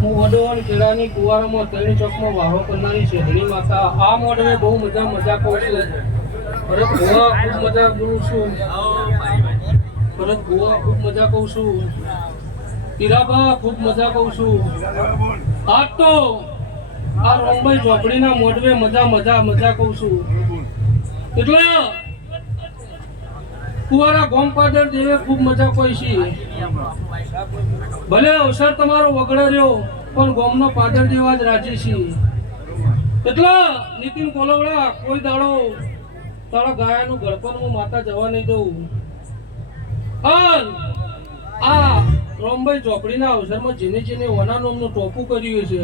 હું વડોવણ ખેડાની કુવારામાં તળણી ચોકમાં વાહો કરનારી શેરણી માતા આ મોડવે બહુ મજા કહું છું. ભરત ગોવા ખૂબ મજા કરું છું. ભરત ગોવા ખૂબ મજા કહું છું. હીરાબા ખૂબ મજા કહું છું. આજ તો આ રોમભાઈ ઝોપડીના મોડવે મજા કહું છું. એટલે કુવારા ગોમ પાદર દેવે ખૂબ મજા કોઈ છે. ભલે અવસર તમારો વગડે રહ્યો પણ ગોમનો પાદર દેવા જ રાજી છે. એટલે નીતિન કોલવડા કોઈ દાડો તારા ગાયાનું ગળપણ હું માતા જવા નહીં દઉં. આ રોમભાઈ ઝોપડીના અવસરમાં જેને ઓના નામનું ટોપું કર્યું છે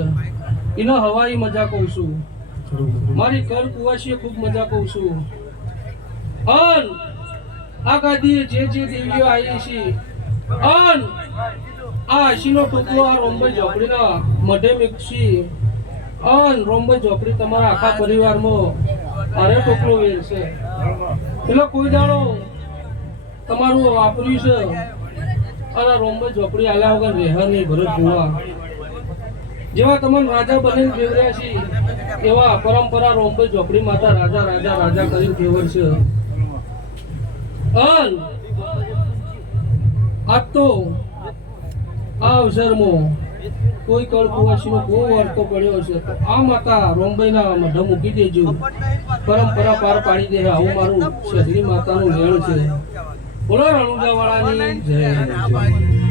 એનો હવાઈ મજા કહું છું. મારી કર કુવાસીએ ખૂબ મજા કહું છું. આ ગાદીએ જે દેવીઓ આવી છે આ આશીનો ટુકડો આ રોમભાઈ ઝોપડીના મઢે મેકશી. રોમભાઈ ઝોપડી તમારા આખા પરિવારમાં અરે ટોકલો વેર છે. એટલે કોઈ દાડો તમારું વાપર્યું છે અને રોમભાઈ ઝોપડી આલ્યા વગર રહેવા નહીં. ભરત ગોવા જેવા તમને રાજા બનીને ફેવર્યા છે એવા પરંપરા રોમભાઈ ઝોપડી માતા રાજા કરીને ફેવર છે. આજ તો આ અવસરમાં કોઈ કળકુવાસીનો કોઈ વર્તો પડ્યો છે તો આ માતા રોમભાઈના મઢ મૂકી દેજો. પરંપરા પાર પાડી દે. આવું મારું શેરડી માતાનું લેણ છે. બોલો રણુજા વાળાની જય.